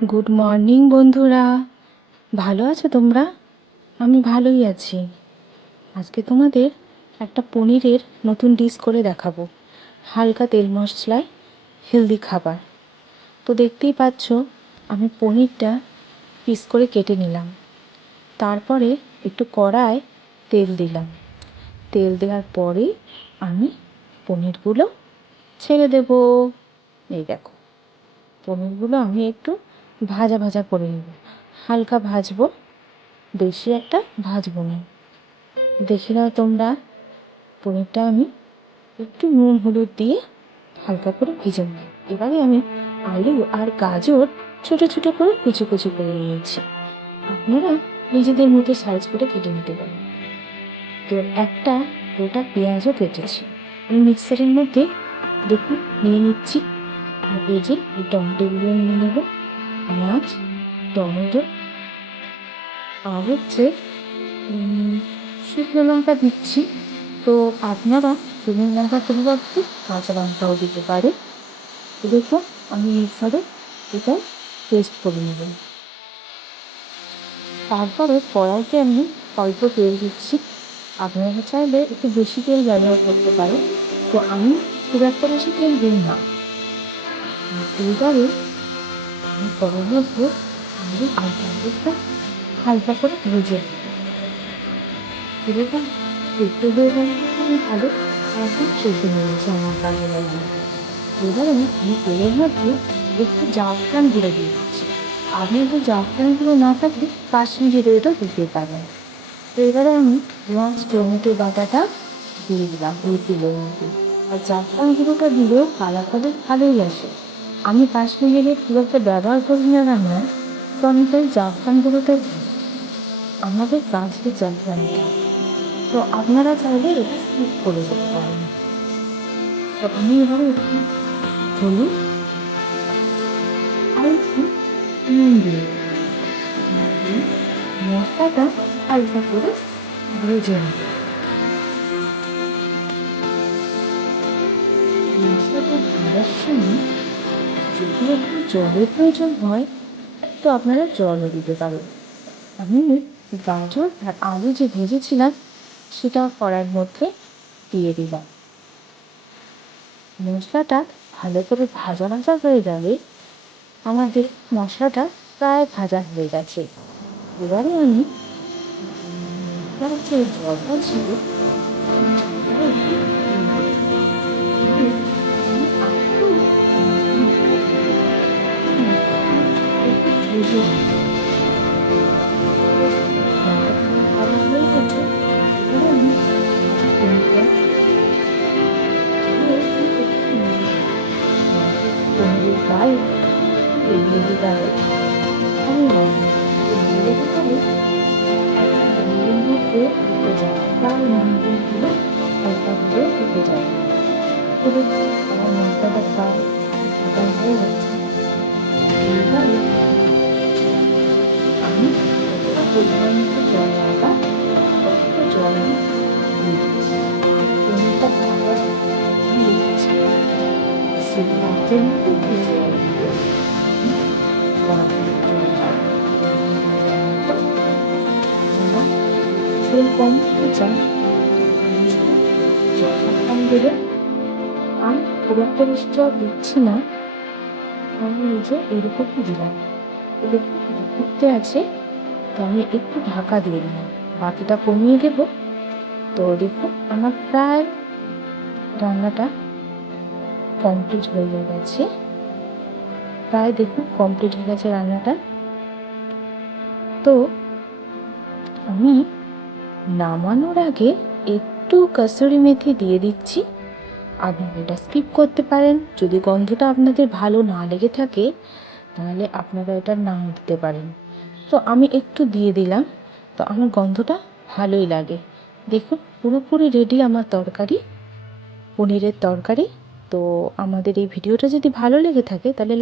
Good morning বন্ধুরা, ভালো আছো তোমরা? আমি ভালোই আছি। আজকে তোমাদের একটা পনিরের নতুন ডিশ করে দেখাবো, হালকা তেল মশলায় হেলদি খাবার। তো দেখতেই পাচ্ছ আমি পনিরটা পিস করে কেটে নিলাম, তারপরে একটু কড়ায় তেল দিলাম। তেল দেওয়ার পরে আমি পনিরগুলো ছেড়ে দেব। এই দেখো, পনিরগুলো আমি একটু ভাজা ভাজা করে নেব, হালকা ভাজবো, বেশি একটা ভাজবো না। দেখে নাও তোমরা, পনিরটা আমি একটু নুন হলুদ দিয়ে হালকা করে ভেজে নেব। এবারে আমি আলু আর গাজর ছোটো ছোটো করে কুচি কুচি করে নিয়েছি। আপনারা নিজেদের মতো সাইজ করে কেটে নিতে পারেন। তো একটা গোটা পেঁয়াজও কেটেছি আমি মিক্সারের মধ্যে দেখুন নিয়ে নিচ্ছি। আর এই যে টমেটোগুলো নিয়ে নেব, পেঁয়াজ, টমেটো আর হচ্ছে শুকনো লঙ্কা দিচ্ছি। তো আপনারা শুকনো লঙ্কা পরিবর্তে কাঁচা লঙ্কাও দিতে পারে। দেখুন আমি এইভাবে এটা পেস্ট করে নেব। তারপরে কড়াইতে আমি অল্প তেল দিচ্ছি। আপনারা চাইলে একটু বেশি তেল ব্যবহার করতে পারেন, তো আমি খুব একটা বেশি তেল দিই না। এইবারে আমি কড়াইয়ের মধ্যে আমি আলুটা হালকা করে ভেজে এরকম একটু হয়ে গেলে আমি ভালো এখন সেঁকে নিয়েছি আমার কাজের জন্য। এবার আমি তেলের মধ্যে একটু জাফরান গুঁড়ো দিয়ে দিচ্ছি। আপনি যদি জাফরান গুঁড়ো না থাকলে কাশ্মীরি রেডও দিতে পারেন। তো এবারে আমি পেঁয়াজ টমেটো বাটাটা দিয়ে দিলাম এই তেলের মধ্যে। আর জাফরান গুঁড়োটা দিলেও কালারটা ভালোই আসে। আমি কাশ্মীরি রেড খুব একটা ব্যবহার করি না রান্নায়, তো আমি তাই জাফরান গুঁড়োটা দিই, আমাদের গাছের জাফরানটা। তো আপনারা চাইলে এটা স্কিপ করে যেতে পারেন। তো আমি এবারে একটু হলুদ আর একটু নুন দিয়ে মশলাটা হালকা করে ভেজে নেব। মশলাটা ভাজার সময় যদি একটু জলের প্রয়োজন হয় তো আপনারা জলও দিতে পারেন। আমি গাজর আর আলু যে ভেজেছিলাম সেটা কড়াইয়ের মধ্যে দিয়ে দিলাম। মশলাটা ভালো করে ভাজা ভাজা হয়ে যাবে। আমাদের মশলাটা প্রায় ভাজা হয়ে গেছে। এবারে আমি যে জলটা ছিল গায়ে লেগে গেল আমি তার মন্দিরগুলো হালকা করে উঠে যায়। আমার মশলাটা প্রায় ভাজা হয়ে গেছে। এইবারে আমি পরিমাণ মতো জল রাখা অল্প জল আমি দিয়ে দিচ্ছি। পনিরটা ভাজা দিয়ে দিচ্ছি। সেই পাত্রের মধ্যে একটু জল দিয়ে তেল কম দিতে চান কম দেবেন। আমি খুব একটা বেশি জল দিচ্ছি না, আমি এই যে এরকম দিলাম। এরকম ফুটতে আছে, তো আমি একটু ঢাকা দিয়ে দিলাম, বাকিটা কমিয়ে দেবো। তো দেখুন আমার প্রায় রান্নাটা কমপ্লিট হয়ে গেছে। প্রায় দেখুন কমপ্লিট হয়ে গেছে রান্নাটা। তো আমি নামানোর আগে একটু কসুরি মেথি দিয়ে দিচ্ছি। আপনারা এটা স্কিপ করতে পারেন, যদি গন্ধটা আপনাদের ভালো না লেগে থাকে তাহলে আপনারা এটা নাও দিতে পারেন। তো আমি একটু দিয়ে দিলাম, তো আমার গন্ধটা ভালোই লাগে। দেখুন পুরোপুরি রেডি আমার তরকারি, পনিরের তরকারি। তো আমাদের এই ভিডিওটা যদি ভালো লেগে থাকে তাহলে